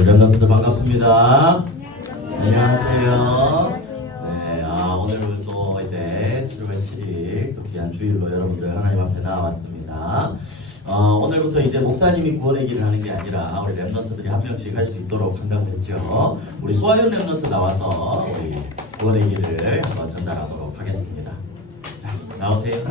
우리 랩런트들 반갑습니다. 안녕하세요. 네, 오늘도 이제 7월 7일 또 귀한 주일로 여러분들 하나님 앞에 나왔습니다. 오늘부터 이제 목사님이 구원의 길을 하는 게 아니라 우리 랩런트들이 한 명씩 할 수 있도록 한다고 했죠. 우리 소아연 랩런트 나와서 우리 구원의 길을 한번 전달하도록 하겠습니다. 자, 나오세요.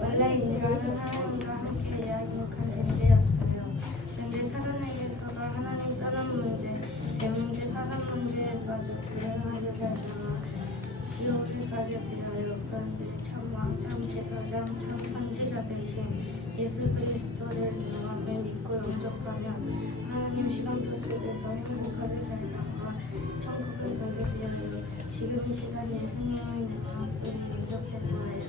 원래 인간은 하나님과 함께해야 행복한 존재였어요. 그런데 사단에게서가 하나님 떠난 문제, 제 문제, 사단 문제에 빠져 불행하게 살다가 지옥에 가게 되어요. 그런데 참 왕, 참 제사장, 참 선지자 대신 예수 그리스도를 명함을 믿고 영접하면 하나님 시간표 속에서 행복하게 살다가 천국을 가게 되어요. 지금 이 시간 예수님의 내 마음속에 영접할 거예요.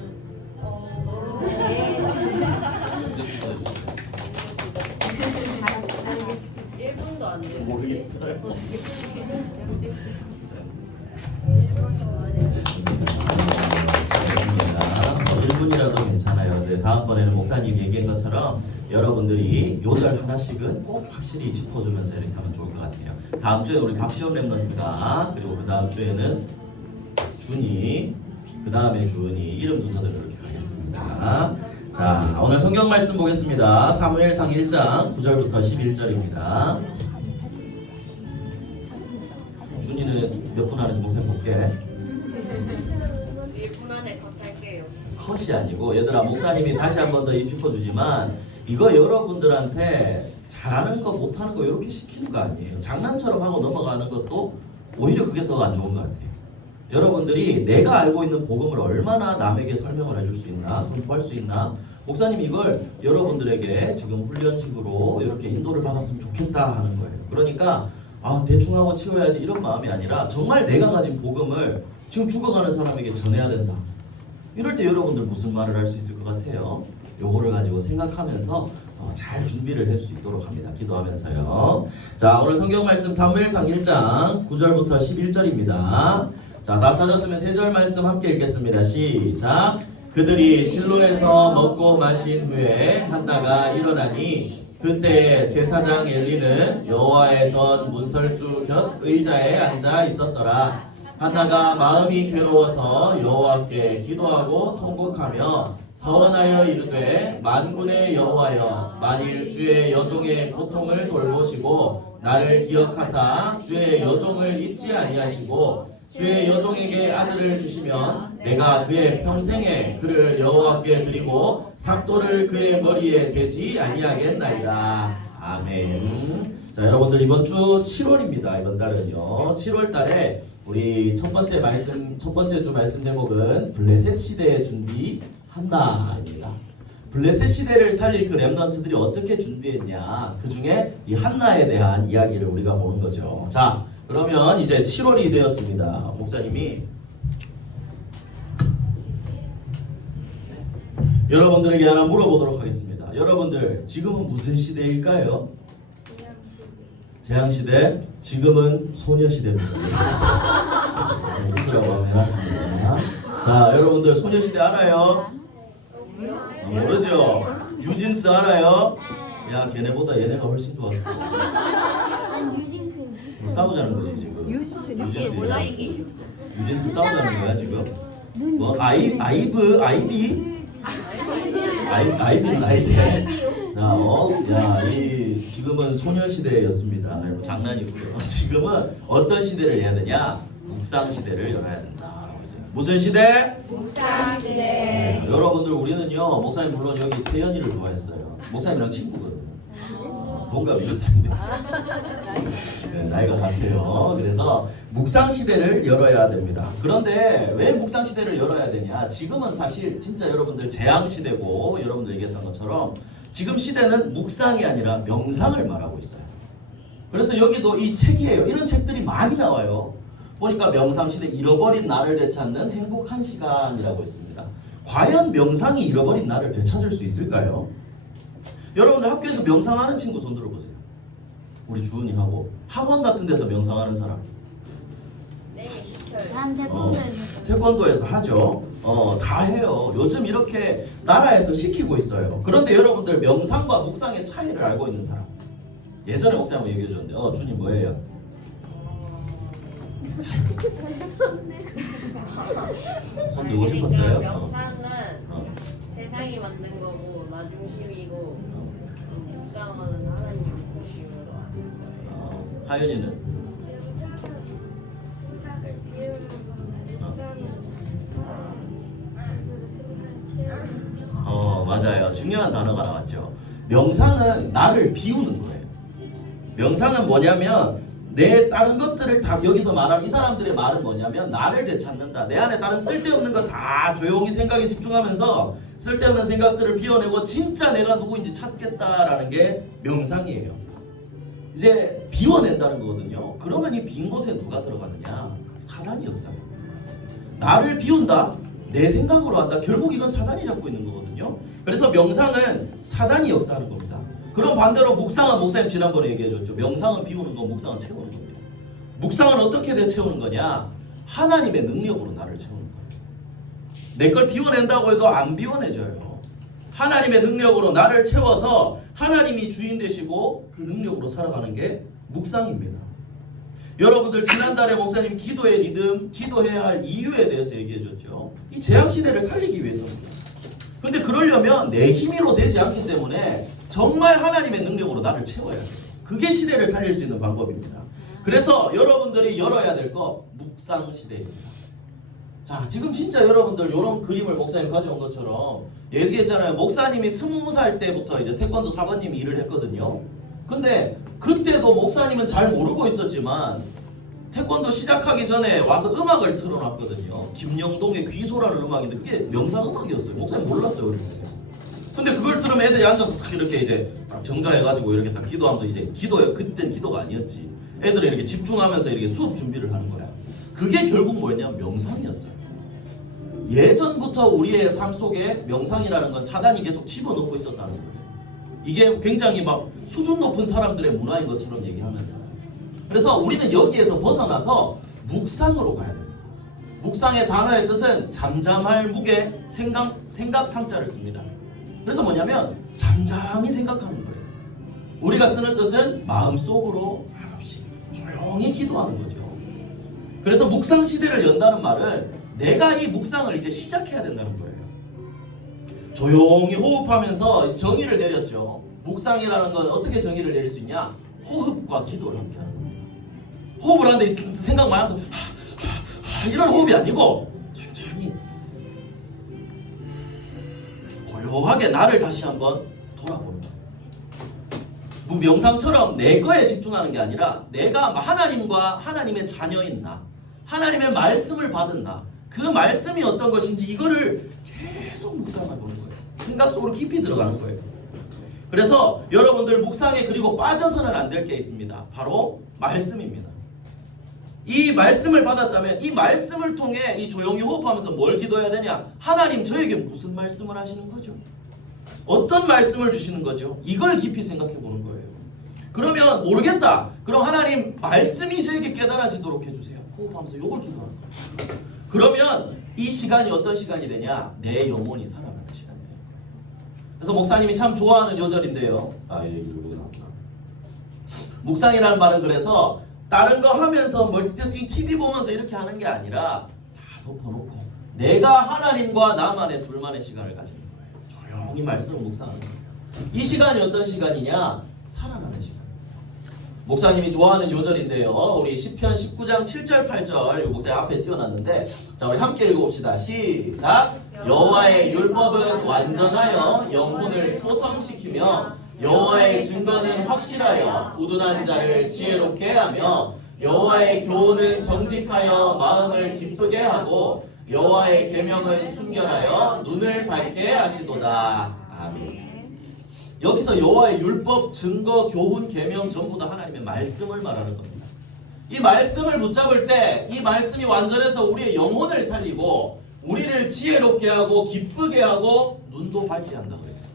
모르겠어요. 1분이라도 괜찮아요. 네, 다음번에는 목사님 얘기한 것처럼 여러분들이 요절 하나씩은 꼭 확실히 짚어주면서 이렇게 하면 좋을 것 같아요. 다음 주에 우리 박시원 랩런트가, 그리고 그 다음 주에는 준이, 그 다음에 준이, 이름 순서대로 이렇게 가겠습니다. 자, 오늘 성경 말씀 보겠습니다. 사무엘상 1장 9절부터 11절입니다. 준이는 몇 분 안에 목사님 볼게. 1분 안에 더 탈게요. 컷이 아니고, 얘들아, 목사님이 다시 한 번 더 짚어주지만 이거 여러분들한테 잘하는 거 못하는 거 이렇게 시키는 거 아니에요. 장난처럼 하고 넘어가는 것도 오히려 그게 더 안 좋은 것 같아요. 여러분들이 내가 알고 있는 복음을 얼마나 남에게 설명을 해줄 수 있나, 선포할 수 있나, 목사님 이걸 여러분들에게 지금 훈련식으로 이렇게 인도를 받았으면 좋겠다 하는 거예요. 그러니까 대충 하고 치워야지 이런 마음이 아니라 정말 내가 가진 복음을 지금 죽어가는 사람에게 전해야 된다. 이럴 때 여러분들 무슨 말을 할 수 있을 것 같아요? 요거를 가지고 생각하면서 잘 준비를 할 수 있도록 합니다. 기도하면서요. 자, 오늘 성경 말씀 사무엘상 1장 9절부터 11절입니다. 자, 다 찾았으면 3절 말씀 함께 읽겠습니다. 시작. 그들이 실로에서 먹고 마신 후에 한나가 일어나니 그때 제사장 엘리는 여호와의 전 문설주 곁 의자에 앉아 있었더라. 한나가 마음이 괴로워서 여호와께 기도하고 통곡하며 서원하여 이르되 만군의 여호와여, 만일 주의 여종의 고통을 돌보시고 나를 기억하사 주의 여종을 잊지 아니하시고 주의 여종에게 아들을 주시면 내가 그의 평생에 그를 여호와께 드리고 삭도를 그의 머리에 대지 아니하겠나이다. 아멘. 자, 여러분들 이번 주 7월입니다. 이번 달은요. 7월 달에 우리 첫 번째 주 말씀 제목은 블레셋 시대의 준비 한나입니다. 블레셋 시대를 살릴 그 렘넌트들이 어떻게 준비했냐, 그 중에 이 한나에 대한 이야기를 우리가 보는 거죠. 자, 그러면 이제 7월이 되었습니다. 목사님이 여러분들에게 하나 물어보도록 하겠습니다. 여러분들 지금은 무슨 시대일까요? 재앙시대. 지금은 소녀시대입니다. 웃으라고 한번 해놨습니다. 자, 여러분들 소녀시대 알아요? 모르죠? 뉴진스 알아요? 야, 걔네보다 얘네가 훨씬 좋았어. 싸우자는 거지 지금. 뉴진스 싸우자는 거야 지금. 뭐 아이비는 아니지. 지금은 소녀시대였습니다. 장난이고요. 지금은 어떤 시대를 해야 되냐? 묵상시대를 열어야 된다. 무슨 시대? 묵상시대. 네, 여러분들 우리는요, 목사님 물론 여기 태연이를 좋아했어요. 목사님이랑 친구거든요. 동갑이거든요. 네, 나이가 같아요. 그래서 묵상시대를 열어야 됩니다. 그런데 왜 묵상시대를 열어야 되냐? 지금은 사실 진짜 여러분들 재앙시대고, 여러분들 얘기했던 것처럼 지금 시대는 묵상이 아니라 명상을 말하고 있어요. 그래서 여기도 이 책이에요. 이런 책들이 많이 나와요. 보니까 명상시대, 잃어버린 나를 되찾는 행복한 시간이라고 있습니다. 과연 명상이 잃어버린 나를 되찾을 수 있을까요? 여러분들 학교에서 명상하는 친구 손 들어보세요. 우리 주은이하고 학원 같은 데서 명상하는 사람. 네, 시켜요. 난 태권도에서 태권도에서 하죠. 다 해요. 요즘 이렇게 나라에서 시키고 있어요. 그런데 여러분들 명상과 묵상의 차이를 알고 있는 사람. 예전에 목사님 얘기해 줬는데, 주님 뭐예요? 손 들고 싶었어요? 명상은 세상이 만든 거고 나 중심이고 묵상은 하나님 중심으로 하는 거예요. 하연이는? 생각을 비우는 건데 묵상은 생각을 채우는 맞아요. 중요한 단어가 나왔죠. 명상은 나를 비우는 거예요. 명상은 뭐냐면 내 다른 것들을 다 여기서 말하는 이 사람들의 말은 뭐냐면 나를 되찾는다. 내 안에 다른 쓸데없는 거 다 조용히 생각에 집중하면서 쓸데없는 생각들을 비워내고 진짜 내가 누구인지 찾겠다라는 게 명상이에요. 이제 비워낸다는 거거든요. 그러면 이 빈 곳에 누가 들어가느냐? 사단이 역사해요. 나를 비운다. 내 생각으로 한다. 결국 이건 사단이 잡고 있는 거거든요. 그래서 명상은 사단이 역사하는 겁니다. 그럼 반대로 묵상은 목사님 지난번에 얘기해줬죠. 명상은 비우는 거, 묵상은 채우는 겁니다. 묵상은 어떻게 채우는 거냐? 하나님의 능력으로 나를 채우는 거예요. 내 걸 비워낸다고 해도 안 비워내져요. 하나님의 능력으로 나를 채워서 하나님이 주인 되시고 그 능력으로 살아가는 게 묵상입니다. 여러분들 지난달에 목사님 기도의 리듬, 기도해야 할 이유에 대해서 얘기해줬죠. 이 재앙시대를 살리기 위해서입니다. 근데 그러려면 내 힘으로 되지 않기 때문에 정말 하나님의 능력으로 나를 채워야 돼요. 그게 시대를 살릴 수 있는 방법입니다. 그래서 여러분들이 열어야 될 거 묵상 시대입니다. 자, 지금 진짜 여러분들 이런 그림을 목사님 가져온 것처럼 얘기했잖아요. 목사님이 20살 때부터 이제 태권도 사관님이 일을 했거든요. 근데 그때도 목사님은 잘 모르고 있었지만 태권도 시작하기 전에 와서 음악을 틀어놨거든요. 김영동의 귀소라는 음악인데 그게 명상음악이었어요. 목사님 몰랐어요, 어릴 때. 근데 그걸 들으면 애들이 앉아서 딱 이렇게 이제 딱 정좌해가지고 이렇게 딱 기도하면서 이제 기도예요. 그땐 기도가 아니었지. 애들이 이렇게 집중하면서 이렇게 수업 준비를 하는 거야. 그게 결국 뭐였냐? 명상이었어요. 예전부터 우리의 삶 속에 명상이라는 건 사단이 계속 집어넣고 있었다는 거예요. 이게 굉장히 막 수준 높은 사람들의 문화인 것처럼 얘기하면서. 그래서 우리는 여기에서 벗어나서 묵상으로 가야 됩니다. 묵상의 단어의 뜻은 잠잠할 묵에 생각상자를 씁니다. 그래서 뭐냐면 잠잠히 생각하는 거예요. 우리가 쓰는 뜻은 마음속으로 말없이 조용히 기도하는 거죠. 그래서 묵상 시대를 연다는 말은 내가 이 묵상을 이제 시작해야 된다는 거예요. 조용히 호흡하면서 정의를 내렸죠. 묵상이라는 건 어떻게 정의를 내릴 수 있냐? 호흡과 기도를 함께 하는 겁니다. 호흡을 하는데 생각 많이 하면서 이런 호흡이 아니고 천천히 고요하게 나를 다시 한번 돌아보는 거예요. 명상처럼 내 거에 집중하는 게 아니라 내가 하나님과 하나님의 자녀인 나, 하나님의 말씀을 받은 나, 그 말씀이 어떤 것인지 이거를 계속 묵상해 보는 거예요. 생각 속으로 깊이 들어가는 거예요. 그래서 여러분들 묵상에 그리고 빠져서는 안 될 게 있습니다. 바로 말씀입니다. 이 말씀을 받았다면 이 말씀을 통해 이 조용히 호흡하면서 뭘 기도해야 되냐? 하나님 저에게 무슨 말씀을 하시는 거죠? 어떤 말씀을 주시는 거죠? 이걸 깊이 생각해 보는 거예요. 그러면 모르겠다. 그럼 하나님 말씀이 저에게 깨달아지도록 해주세요. 호흡하면서 이걸 기도하는 거예요. 그러면 이 시간이 어떤 시간이 되냐? 내 영혼이 살아가는 시간이 돼요. 그래서 목사님이 참 좋아하는 요절인데요. 나의 이름이 나온다. 묵상이라는 말은 그래서 다른 거 하면서 멀티태스킹 TV 보면서 이렇게 하는 게 아니라 다 덮어놓고 내가 하나님과 나만의 둘만의 시간을 가지는 거예요. 조용히 말씀을 묵상하는 거예요. 이 시간이 어떤 시간이냐? 살아나는 시간. 목사님이 좋아하는 요절인데요. 우리 시편 19장 7절 8절 이 목사님 앞에 띄워놨는데 자 우리 함께 읽어봅시다. 시작. 여호와의 율법은 완전하여 영혼을 소성시키며 여호와의 증거는 확실하여 우둔한 자를 지혜롭게 하며 여호와의 교훈은 정직하여 마음을 기쁘게 하고 여호와의 계명은 순결하여 눈을 밝게 하시도다. 아멘. 여기서 여호와의 율법, 증거, 교훈, 계명 전부 다 하나님의 말씀을 말하는 겁니다. 이 말씀을 붙잡을 때 이 말씀이 완전해서 우리의 영혼을 살리고 우리를 지혜롭게 하고 기쁘게 하고 눈도 밝게 한다고 했어요.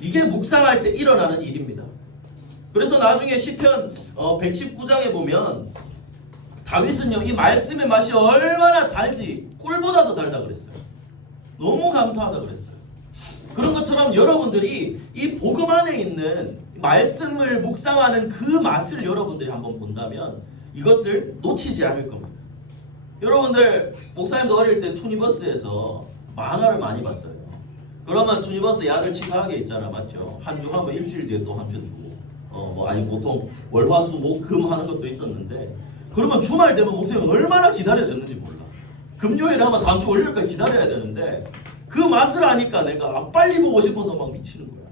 이게 묵상할 때 일어나는 일입니다. 그래서 나중에 시편 119장에 보면 다윗은요 이 말씀의 맛이 얼마나 달지 꿀보다 더 달다 그랬어요. 너무 감사하다 그랬어요. 그런 것처럼 여러분들이 이 복음 안에 있는 말씀을 묵상하는 그 맛을 여러분들이 한번 본다면 이것을 놓치지 않을 겁니다. 여러분들 목사님도 어릴 때 투니버스에서 만화를 많이 봤어요. 그러면 투니버스 야들 치사하게 있잖아, 맞죠? 한 주 하면 일주일 뒤에 또 한 편 주고 아니 보통 월화수목금 하는 것도 있었는데 그러면 주말 되면 목사님 얼마나 기다려졌는지 몰라. 금요일 하면 다음 주 월요일까지 기다려야 되는데 그 맛을 아니까 내가 빨리 보고 싶어서 막 미치는 거야.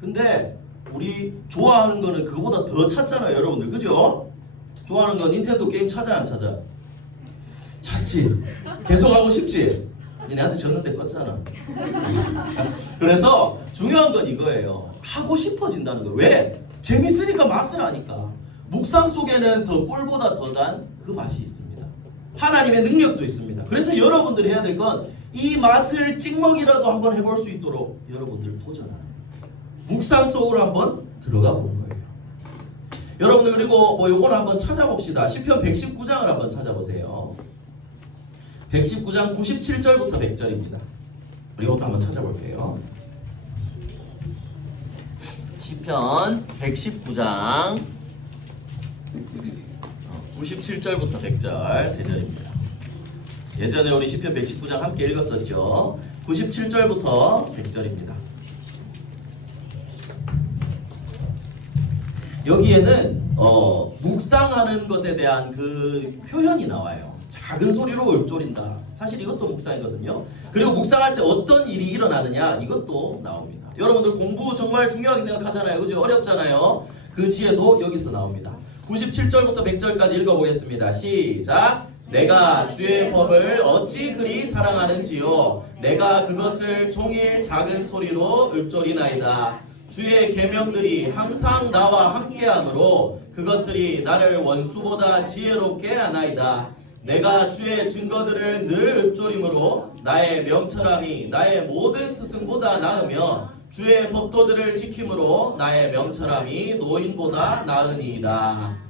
근데 우리 좋아하는 거는 그거보다 더 찾잖아요, 여러분들. 그죠? 좋아하는 거 닌텐도 게임 찾아 안 찾아? 찾지. 계속 하고 싶지. 니네한테 졌는데 껐잖아. 그래서 중요한 건 이거예요. 하고 싶어진다는 거예요. 왜? 재밌으니까 맛을 아니까. 묵상 속에는 더 꿀보다 더 단 그 맛이 있습니다. 하나님의 능력도 있습니다. 그래서 여러분들이 해야 될 건 이 맛을 찍먹이라도 한번 해볼 수 있도록 여러분들 도전하는 거예요. 묵상 속으로 한번 들어가 보는 거예요. 여러분들 그리고 요거는 한번 찾아봅시다. 시편 119장을 한번 찾아보세요. 119장 97절부터 100절입니다. 이것도 한번 찾아볼게요. 시편 119장 97절부터 100절 3절입니다. 예전에 우리 시편 119장 함께 읽었었죠. 97절부터 100절입니다. 여기에는 묵상하는 것에 대한 그 표현이 나와요. 작은 소리로 읊조린다. 사실 이것도 묵상이거든요. 그리고 묵상할 때 어떤 일이 일어나느냐 이것도 나옵니다. 여러분들 공부 정말 중요하게 생각하잖아요. 그죠? 어렵잖아요. 그 지혜도 여기서 나옵니다. 97절부터 100절까지 읽어보겠습니다. 시작! 내가 주의 법을 어찌 그리 사랑하는지요. 내가 그것을 종일 작은 소리로 읊조리나이다. 주의 계명들이 항상 나와 함께하므로 그것들이 나를 원수보다 지혜롭게 하나이다. 내가 주의 증거들을 늘 읊조림으로 나의 명철함이 나의 모든 스승보다 나으며 주의 법도들을 지킴으로 나의 명철함이 노인보다 나으니이다.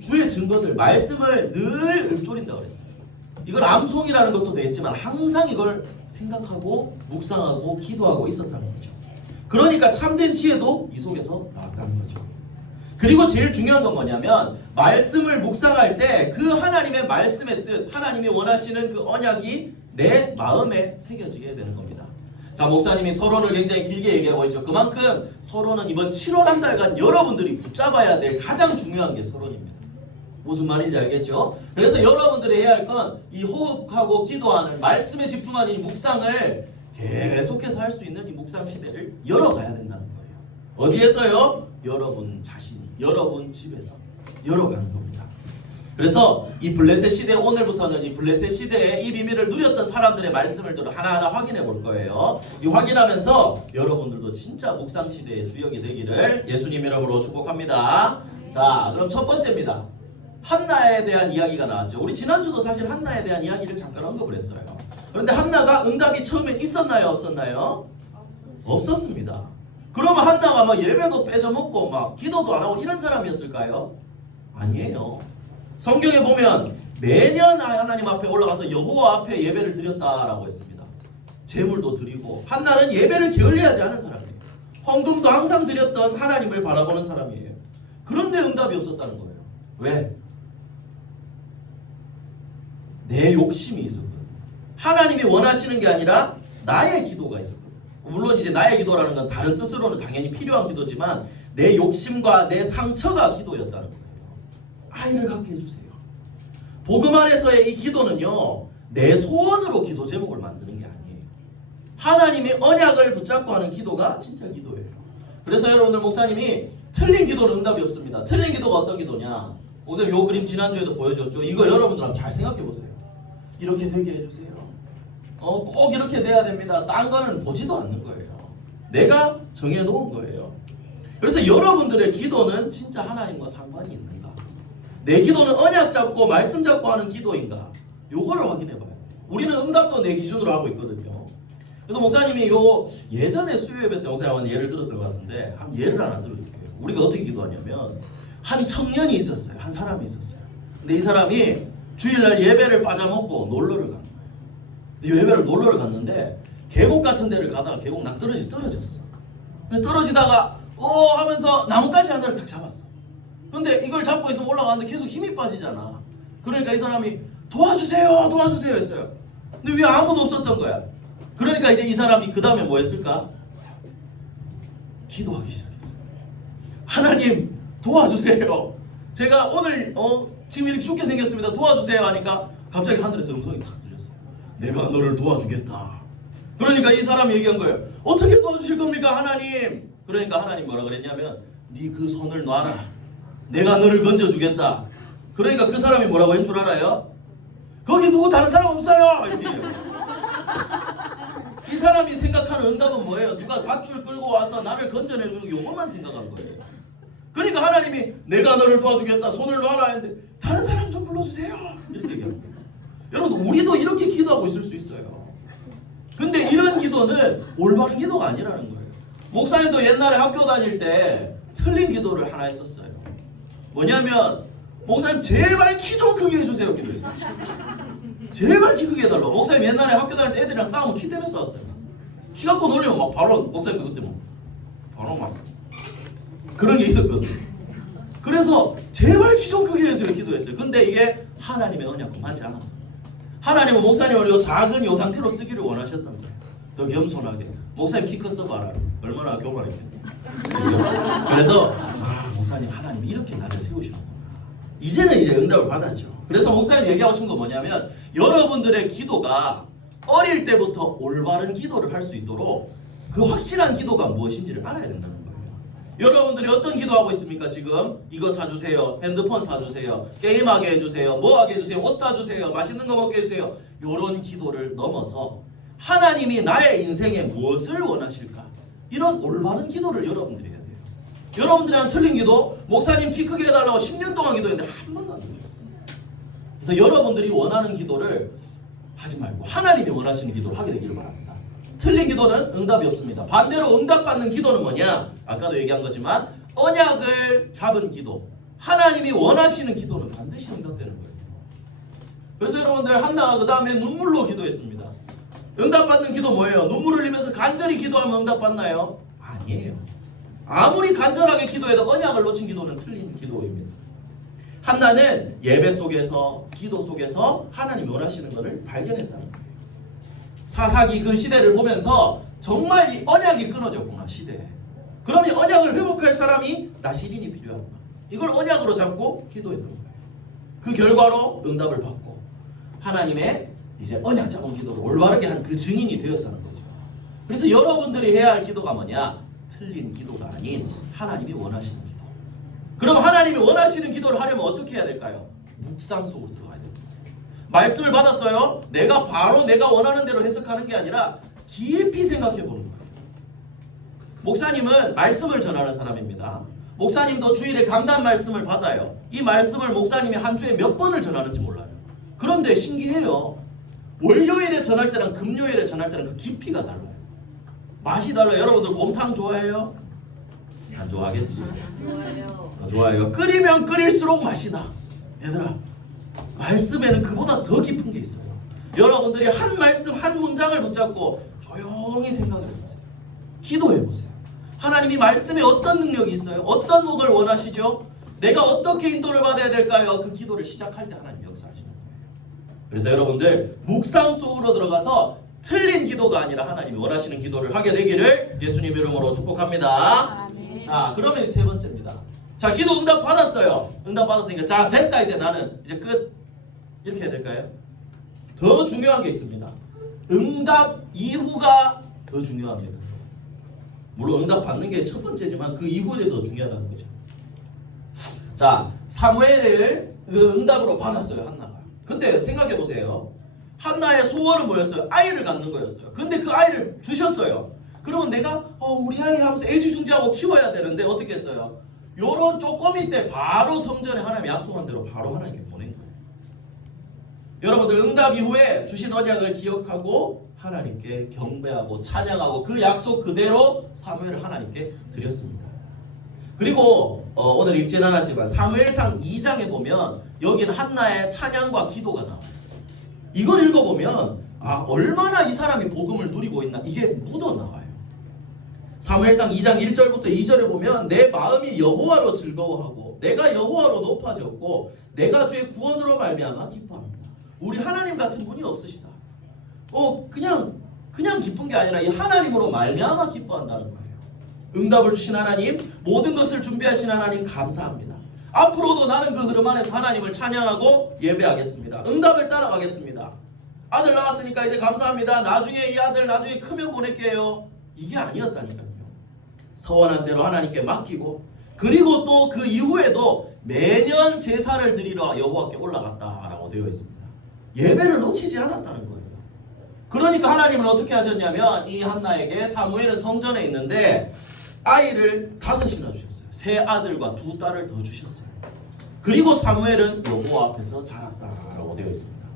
주의 증거들, 말씀을 늘 읊조린다고 그랬어요. 이걸 암송이라는 것도 되겠지만 항상 이걸 생각하고 묵상하고 기도하고 있었다는 거죠. 그러니까 참된 지혜도 이 속에서 나왔다는 거죠. 그리고 제일 중요한 건 뭐냐면 말씀을 묵상할 때 그 하나님의 말씀의 뜻, 하나님이 원하시는 그 언약이 내 마음에 새겨지게 되는 겁니다. 자, 목사님이 서론을 굉장히 길게 얘기하고 있죠. 그만큼 서론은 이번 7월 한 달간 여러분들이 붙잡아야 될 가장 중요한 게 서론입니다. 무슨 말인지 알겠죠? 그래서 여러분들이 해야 할 건 이 호흡하고 기도하는 말씀에 집중하는 이 묵상을 계속해서 할 수 있는 이 묵상 시대를 열어가야 된다는 거예요. 어디에서요? 여러분 자신이, 여러분 집에서 열어가는 겁니다. 그래서 이 블레셋 시대, 오늘부터는 이 블레셋 시대에 이 비밀을 누렸던 사람들의 말씀을 하나하나 확인해 볼 거예요. 이 확인하면서 여러분들도 진짜 묵상 시대의 주역이 되기를 예수님 이름으로 축복합니다. 자, 그럼 첫 번째입니다. 한나에 대한 이야기가 나왔죠. 우리 지난주도 사실 한나에 대한 이야기를 잠깐 언급을 했어요. 그런데 한나가 응답이 처음엔 있었나요? 없었나요? 없었습니다. 그러면 한나가 막 예배도 빼져먹고 막 기도도 안 하고 이런 사람이었을까요? 아니에요. 성경에 보면 매년 하나님 앞에 올라가서 여호와 앞에 예배를 드렸다라고 했습니다. 제물도 드리고 한나는 예배를 게을리하지 않은 사람이에요. 헌금도 항상 드렸던 하나님을 바라보는 사람이에요. 그런데 응답이 없었다는 거예요. 왜? 내 욕심이 있었거든요. 하나님이 원하시는 게 아니라 나의 기도가 있었거든요. 물론 이제 나의 기도라는 건 다른 뜻으로는 당연히 필요한 기도지만 내 욕심과 내 상처가 기도였다는 거예요. 아이를 갖게 해주세요. 복음 안에서의 이 기도는요, 내 소원으로 기도 제목을 만드는 게 아니에요. 하나님의 언약을 붙잡고 하는 기도가 진짜 기도예요. 그래서 여러분들 목사님이 틀린 기도는 응답이 없습니다. 틀린 기도가 어떤 기도냐? 목사님 요 그림 지난주에도 보여줬죠. 이거 여러분들 한번 잘 생각해 보세요. 이렇게 되게 해주세요. 꼭 이렇게 돼야 됩니다. 딴 거는 보지도 않는 거예요. 내가 정해놓은 거예요. 그래서 여러분들의 기도는 진짜 하나님과 상관이 있는가? 내 기도는 언약 잡고 말씀 잡고 하는 기도인가? 요거를 확인해봐요. 우리는 응답도 내 기준으로 하고 있거든요. 그래서 목사님이 요 예전에 수요 예배 때 목사님한테 예를 들었던 것 같은데 한번 예를 하나 들어줄게요. 우리가 어떻게 기도하냐면 한 청년이 있었어요. 한 사람이 있었어요. 근데 이 사람이 주일날 예배를 빠져먹고 놀러를 간 거예요. 예배를 놀러를 갔는데 계곡 같은 데를 가다가 계곡 낭떠러지 떨어졌어. 떨어지다가 하면서 나뭇가지 하나를 탁 잡았어. 근데 이걸 잡고 있으면 올라가는데 계속 힘이 빠지잖아. 그러니까 이 사람이 도와주세요 도와주세요 했어요. 근데 왜 아무도 없었던 거야. 그러니까 이제 이 사람이 그 다음에 뭐 했을까? 기도하기 시작했어요. 하나님 도와주세요. 제가 오늘 지금 이렇게 죽게 생겼습니다. 도와주세요 하니까 갑자기 하늘에서 음성이 탁 들렸어요. 내가 너를 도와주겠다. 그러니까 이 사람이 얘기한 거예요. 어떻게 도와주실 겁니까 하나님? 그러니까 하나님 뭐라 그랬냐면 네 그 손을 놔라. 내가 너를 건져주겠다. 그러니까 그 사람이 뭐라고 한 줄 알아요? 거기 누구 다른 사람 없어요. 이렇게 해요. 이 사람이 생각하는 응답은 뭐예요? 누가 밧줄 끌고 와서 나를 건져내주는 요것만 생각한 거예요. 그러니까 하나님이 내가 너를 도와주겠다. 손을 놔라 했는데 다른 사람 좀 불러주세요. 이렇게 얘기하는 거예요. 여러분 우리도 이렇게 기도하고 있을 수 있어요. 근데 이런 기도는 올바른 기도가 아니라는 거예요. 목사님도 옛날에 학교 다닐 때 틀린 기도를 하나 했었어요. 뭐냐면 목사님 제발 키 좀 크게 해주세요 기도했어요. 제발 키 크게 해달라고. 목사님 옛날에 학교 다닐 때 애들이랑 싸우면 키 때문에 싸웠어요. 키 갖고 놀리면 막 바로 목사님 그때 뭐 바로 막 그런 게 있었거든. 그래서 제발 키 좀 크게 해주세요 기도했어요. 근데 이게 하나님의 언약과 맞지 않아. 하나님은 목사님을 요 작은 요 상태로 쓰기를 원하셨던 거예요. 더 겸손하게. 목사님 키 컸어 봐라. 얼마나 교만했겠냐. 그래서 목사님 하나님 이렇게 나를 세우시는구나. 이제는 이제 응답을 받았죠. 그래서 목사님 얘기하신 거 뭐냐면 여러분들의 기도가 어릴 때부터 올바른 기도를 할 수 있도록 그 확실한 기도가 무엇인지를 알아야 된다는 거예요. 여러분들이 어떤 기도하고 있습니까? 지금 이거 사주세요. 핸드폰 사주세요. 게임하게 해주세요. 뭐하게 해주세요. 옷 사주세요. 맛있는 거 먹게 해주세요. 이런 기도를 넘어서 하나님이 나의 인생에 무엇을 원하실까? 이런 올바른 기도를 여러분들이 해야 돼요. 여러분들이랑 틀린 기도, 목사님 키 크게 해달라고 10년 동안 기도했는데 한 번도 안 되셨어요. 그래서 여러분들이 원하는 기도를 하지 말고 하나님이 원하시는 기도를 하게 되기를 바랍니다. 틀린 기도는 응답이 없습니다. 반대로 응답받는 기도는 뭐냐? 아까도 얘기한 거지만 언약을 잡은 기도, 하나님이 원하시는 기도는 반드시 응답되는 거예요. 그래서 여러분들 한나가 그 다음에 눈물로 기도했습니다. 응답받는 기도 뭐예요? 눈물 흘리면서 간절히 기도하면 응답받나요? 아니에요. 아무리 간절하게 기도해도 언약을 놓친 기도는 틀린 기도입니다. 한나는 예배 속에서 기도 속에서 하나님이 원하시는 것을 발견했다는 거예요. 사사기 그 시대를 보면서 정말 이 언약이 끊어졌구나 시대에. 그럼 이 언약을 회복할 사람이 나시린이 필요하구나. 이걸 언약으로 잡고 기도했던 거예요. 그 결과로 응답을 받고 하나님의 이제 언약 잡은 기도를 올바르게 한 그 증인이 되었다는 거죠. 그래서 여러분들이 해야 할 기도가 뭐냐? 틀린 기도가 아닌 하나님이 원하시는 기도. 그럼 하나님이 원하시는 기도를 하려면 어떻게 해야 될까요? 묵상 속으로 들어가야 됩니다. 말씀을 받았어요. 내가 바로 내가 원하는 대로 해석하는 게 아니라 깊이 생각해 보는 거예요. 목사님은 말씀을 전하는 사람입니다. 목사님도 주일에 강단 말씀을 받아요. 이 말씀을 목사님이 한 주에 몇 번을 전하는지 몰라요. 그런데 신기해요. 월요일에 전할 때랑 금요일에 전할 때랑 그 깊이가 달라요. 맛이 달라요. 여러분들 곰탕 좋아해요? 안 좋아하겠지. 좋아요. 좋아요. 끓이면 끓일수록 맛이 나. 얘들아, 말씀에는 그보다 더 깊은 게 있어요. 여러분들이 한 말씀 한 문장을 붙잡고 조용히 생각을 해보세요. 기도해보세요. 하나님이 말씀에 어떤 능력이 있어요? 어떤 목을 원하시죠? 내가 어떻게 인도를 받아야 될까요? 그 기도를 시작할 때 하나님 역사하시는 거예요. 그래서 여러분들 묵상 속으로 들어가서 틀린 기도가 아니라 하나님이 원하시는 기도를 하게 되기를 예수님 이름으로 축복합니다. 아멘. 자, 그러면 이제 세 번째입니다. 자, 기도 응답 받았어요. 응답 받았으니까 자, 됐다. 이제 나는 이제 끝. 이렇게 해야 될까요? 더 중요한 게 있습니다. 응답 이후가 더 중요합니다. 물론 응답 받는 게 첫 번째지만 그 이후에 더 중요하다는 거죠. 자, 사무엘을 그 응답으로 받았어요, 한나가. 근데 생각해 보세요. 한나의 소원은 뭐였어요? 아이를 갖는 거였어요. 근데 그 아이를 주셨어요. 그러면 내가 우리 아이 하면서 애지중지하고 키워야 되는데 어떻게 했어요? 요런 쪼꼬미 때 바로 성전에 하나님이 약속한 대로 바로 하나님께 보낸 거예요. 여러분들 응답 이후에 주신 언약을 기억하고 하나님께 경배하고 찬양하고 그 약속 그대로 사무엘을 하나님께 드렸습니다. 그리고 오늘 읽진 않았지만 사무엘상 2장에 보면 여기는 한나의 찬양과 기도가 나와요. 이걸 읽어보면 얼마나 이 사람이 복음을 누리고 있나 이게 묻어나와요. 사무엘상 2장 1절부터 2절에 보면 내 마음이 여호와로 즐거워하고 내가 여호와로 높아졌고 내가 주의 구원으로 말미암아 기뻐합니다. 우리 하나님 같은 분이 없으시다. 그냥 기쁜 게 아니라 이 하나님으로 말미암아 기뻐한다는 거예요. 응답을 주신 하나님, 모든 것을 준비하신 하나님 감사합니다. 앞으로도 나는 그 흐름 안에서 하나님을 찬양하고 예배하겠습니다. 응답을 따라가겠습니다. 아들 낳았으니까 이제 감사합니다. 나중에 이 아들 나중에 크면 보낼게요. 이게 아니었다니까요. 서원한 대로 하나님께 맡기고 그리고 또 그 이후에도 매년 제사를 드리러 여호와께 올라갔다라고 되어 있습니다. 예배를 놓치지 않았다는 거예요. 그러니까 하나님은 어떻게 하셨냐면 이 한나에게 사무엘은 성전에 있는데 아이를 5이나 주셨어요. 3 아들과 2 딸을 더 주셨어요. 그리고 사무엘은 여호와 앞에서 자랐다라고 되어 있습니다.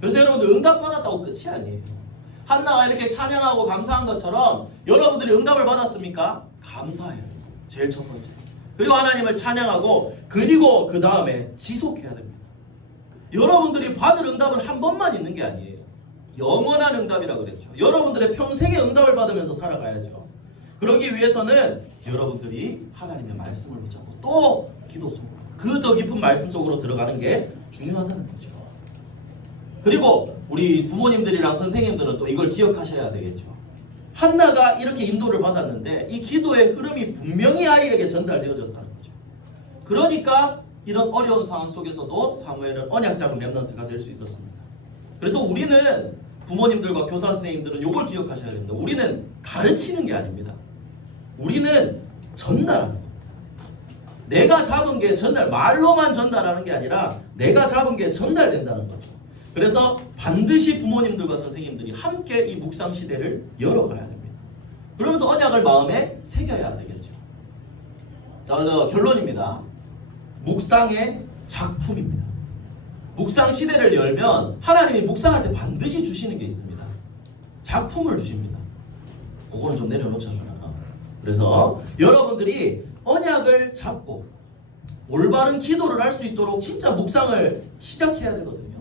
그래서 여러분들 응답받았다고 끝이 아니에요. 한나가 이렇게 찬양하고 감사한 것처럼 여러분들이 응답을 받았습니까? 감사해요. 제일 첫 번째. 그리고 하나님을 찬양하고 그리고 그 다음에 지속해야 됩니다. 여러분들이 받을 응답은 한 번만 있는 게 아니에요. 영원한 응답이라고 그랬죠. 여러분들의 평생의 응답을 받으면서 살아가야죠. 그러기 위해서는 여러분들이 하나님의 말씀을 붙잡고 또 기도 속으로 그 더 깊은 말씀 속으로 들어가는 게 중요하다는 거죠. 그리고 우리 부모님들이랑 선생님들은 또 이걸 기억하셔야 되겠죠. 한나가 이렇게 인도를 받았는데 이 기도의 흐름이 분명히 아이에게 전달되어졌다는 거죠. 그러니까 이런 어려운 상황 속에서도 사무엘은 언약 잡은 렘넌트가 될 수 있었습니다. 그래서 우리는 부모님들과 교사 선생님들은 이걸 기억하셔야 됩니다. 우리는 가르치는 게 아닙니다. 우리는 전달하는 겁니다. 내가 잡은 게 말로만 전달하는 게 아니라 내가 잡은 게 전달된다는 거죠. 그래서 반드시 부모님들과 선생님들이 함께 이 묵상 시대를 열어가야 됩니다. 그러면서 언약을 마음에 새겨야 되겠죠. 자, 그래서 결론입니다. 묵상의 작품입니다. 묵상 시대를 열면 하나님이 묵상할 때 반드시 주시는 게 있습니다. 작품을 주십니다. 그거는 좀 내려놓자 주나. 그래서 여러분들이 언약을 잡고 올바른 기도를 할 수 있도록 진짜 묵상을 시작해야 되거든요.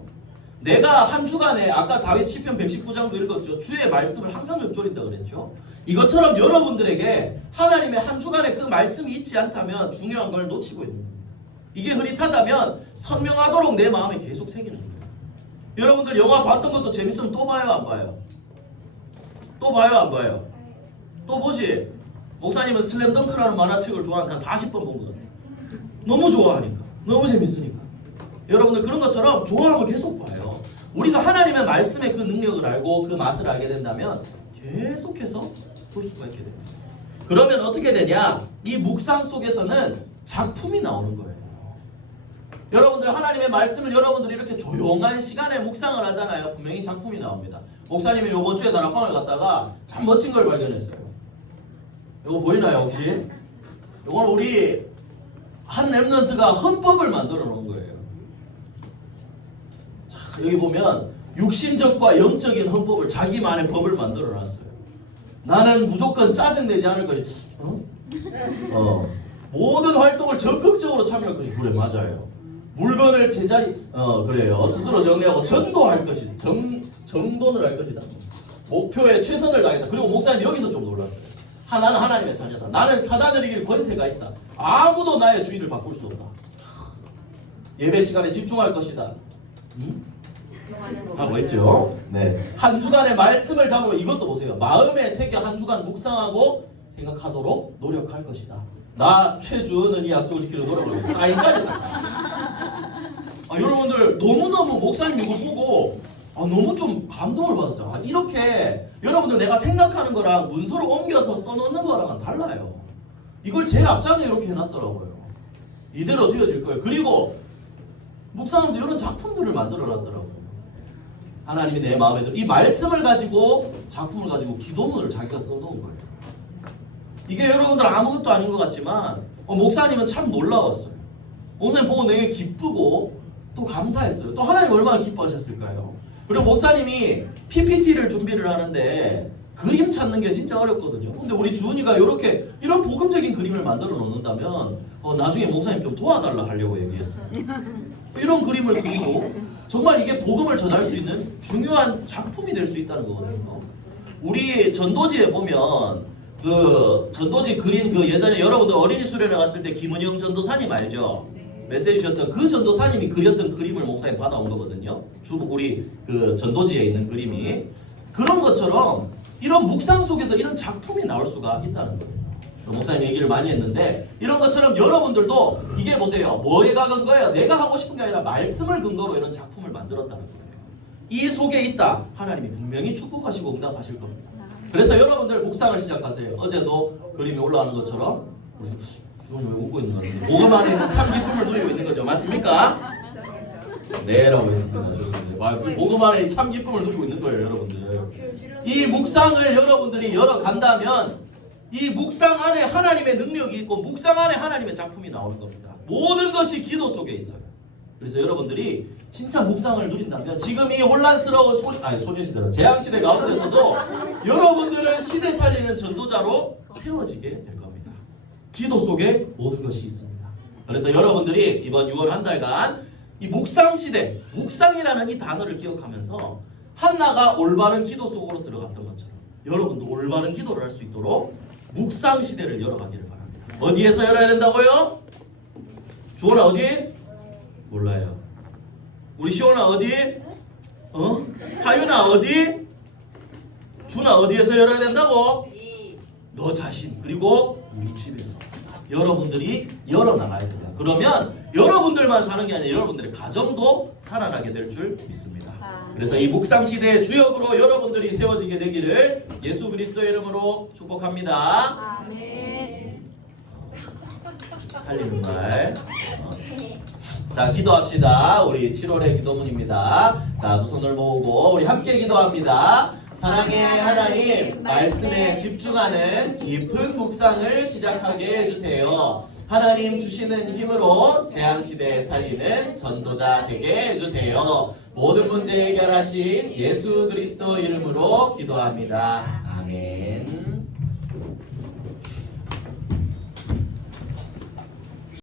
내가 한 주간에 아까 다윗 시편 119장도 읽었죠. 주의 말씀을 항상 읊조린다 그랬죠. 이것처럼 여러분들에게 하나님의 한 주간에 그 말씀이 있지 않다면 중요한 걸 놓치고 있는 겁니다. 이게 흐릿하다면 선명하도록 내 마음에 계속 새기는 겁니다. 여러분들 영화 봤던 것도 재밌으면 또 봐요 안 봐요? 또 봐요 안 봐요? 또 보지? 목사님은 슬램덩크라는 만화책을 좋아하니까 한 40번 본 것 같아요. 너무 좋아하니까. 너무 재밌으니까. 여러분들 그런 것처럼 좋아하면 계속 봐요. 우리가 하나님의 말씀의 그 능력을 알고 그 맛을 알게 된다면 계속해서 볼 수가 있게 됩니다. 그러면 어떻게 되냐? 이 묵상 속에서는 작품이 나오는 거예요. 여러분들 하나님의 말씀을 여러분들이 이렇게 조용한 시간에 묵상을 하잖아요. 분명히 작품이 나옵니다. 목사님이 이번 주에 다락방을 갔다가 참 멋진 걸 발견했어요. 이거 보이나요 혹시? 이건 우리 한 렘넌트가 헌법을 만들어 놓은 거예요. 자, 여기 보면 육신적과 영적인 헌법을 자기만의 법을 만들어 놨어요. 나는 무조건 짜증내지 않을 것이 모든 활동을 적극적으로 참여할 것이 그래 맞아요. 물건을 제자리 그래요. 스스로 정리하고 전도할 것이다. 정돈을 할 것이다. 목표에 최선을 다하겠다. 그리고 목사님 여기서 좀 놀랐어요. 나는 하나님의 자녀다. 나는 사단을 이길 권세가 있다. 아무도 나의 주인을 바꿀 수 없다. 예배 시간에 집중할 것이다. 하고 있죠. 네. 한 주간의 말씀을 잡으면 이것도 보세요. 마음에 새겨 한 주간 묵상하고 생각하도록 노력할 것이다. 나 최주는 이 약속을 지키려 노력하겠다. 4인까지 다. 여러분들 너무너무 목사님 이거 보고 너무 좀 감동을 받았어요. 이렇게 여러분들 내가 생각하는 거랑 문서로 옮겨서 써놓는 거랑은 달라요. 이걸 제일 앞장에 이렇게 해놨더라고요. 이대로 되어질 거예요. 그리고 묵상하면서 이런 작품들을 만들어 놨더라고요. 하나님이 내 마음에 들어 이 말씀을 가지고 작품을 가지고 기도문을 자기가 써놓은 거예요. 이게 여러분들 아무것도 아닌 것 같지만 목사님은 참 놀라웠어요. 목사님 보고 되게 기쁘고 또 감사했어요. 또 하나님 얼마나 기뻐하셨을까요? 그리고 목사님이 PPT를 준비를 하는데 그림 찾는 게 진짜 어렵거든요. 근데 우리 주은이가 이렇게 이런 복음적인 그림을 만들어 놓는다면 나중에 목사님 좀 도와달라 하려고 얘기했어요. 이런 그림을 그리고 정말 이게 복음을 전할 수 있는 중요한 작품이 될 수 있다는 거거든요. 우리 전도지에 보면 그 전도지 그린 그 예전에 여러분들 어린이 수련회 갔을 때 김은영 전도사님 알죠? 메시지 주셨던 그 전도사님이 그렸던 그림을 목사님 받아온 거거든요. 우리 그 전도지에 있는 그림이 그런 것처럼 이런 묵상 속에서 이런 작품이 나올 수가 있다는 거예요. 목사님 얘기를 많이 했는데 이런 것처럼 여러분들도 이게 보세요. 뭐에가 근거예요? 내가 하고 싶은 게 아니라 말씀을 근거로 이런 작품을 만들었다는 거예요. 이 속에 있다. 하나님이 분명히 축복하시고 응답하실 겁니다. 그래서 여러분들 묵상을 시작하세요. 어제도 그림이 올라가는 것처럼 주원이 왜 웃고 있는 거예요? 복음 안에 있는 참 기쁨을 누리고 있는 거죠. 맞습니까? 네 라고 했습니다. 좋습니다. 복음 안에 참 기쁨을 누리고 있는 거예요. 여러분들 이 묵상을 여러분들이 열어간다면 이 묵상 안에 하나님의 능력이 있고 묵상 안에 하나님의 작품이 나오는 겁니다. 모든 것이 기도 속에 있어요. 그래서 여러분들이 진짜 묵상을 누린다면 지금 이 혼란스러운 소녀시대 재앙시대 가운데서도 여러분들은 시대 살리는 전도자로 세워지게 될 겁니다. 기도 속에 모든 것이 있습니다. 그래서 여러분들이 이번 6월 한 달간 이 묵상시대, 묵상이라는 이 단어를 기억하면서 한나가 올바른 기도 속으로 들어갔던 것처럼 여러분도 올바른 기도를 할 수 있도록 묵상시대를 열어가기를 바랍니다. 어디에서 열어야 된다고요? 주원아 어디? 몰라요. 우리 시원아 어디? 하윤아 어디? 준아 어디에서 열어야 된다고? 너 자신 그리고 우리 집에서 여러분들이 열어나가야 됩니다. 그러면 여러분들만 사는 게 아니라 여러분들의 가정도 살아나게 될 줄 믿습니다. 그래서 이 묵상시대의 주역으로 여러분들이 세워지게 되기를 예수 그리스도의 이름으로 축복합니다. 아멘. 살리는 말. 자, 기도합시다. 우리 7월의 기도문입니다. 자, 두 손을 모으고 우리 함께 기도합니다. 사랑의 하나님, 말씀에 집중하는 깊은 묵상을 시작하게 해주세요. 하나님 주시는 힘으로 재앙시대에 살리는 전도자 되게 해주세요. 모든 문제 해결하신 예수 그리스도 이름으로 기도합니다. 아멘.